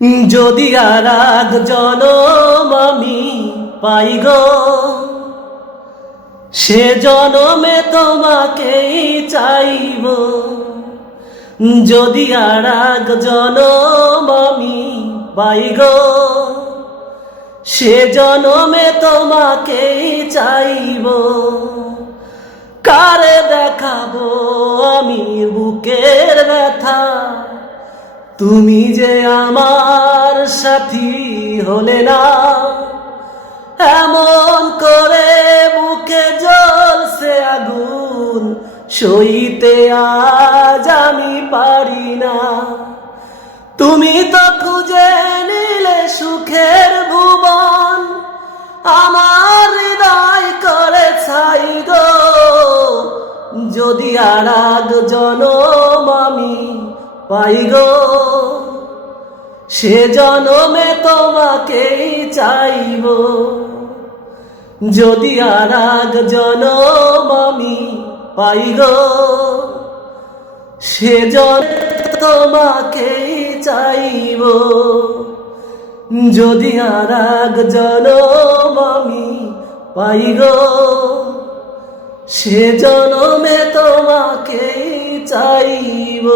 যদি আর এক জনম আমি পাই গো, সে জনমে তোমাকেই চাইব। যদি আর এক জনম আমি পাই গো, সে জনমে তোমাকেই চাইব। কারে দেখাবো আমি বুকের ব্যথা, তুমি যে আমার সাথী হলে না। এমন করে বুকে জ্বলছে আগুন, সইতে আজ আমি পারি না। তুমি তো খুঁজে নিলে সুখের ভুবন, আমার হৃদয় করে ছাই গো। যদি আর এক জনম আমি পাই গো, সে জনমে তোমাকেই চাইব। যদি আর এক জনম আমি পাই গো, সে জনমে তোমাকেই চাইব। যদি আর এক জনম আমি পাই গো, সে জনমে তোমাকেই চাইব।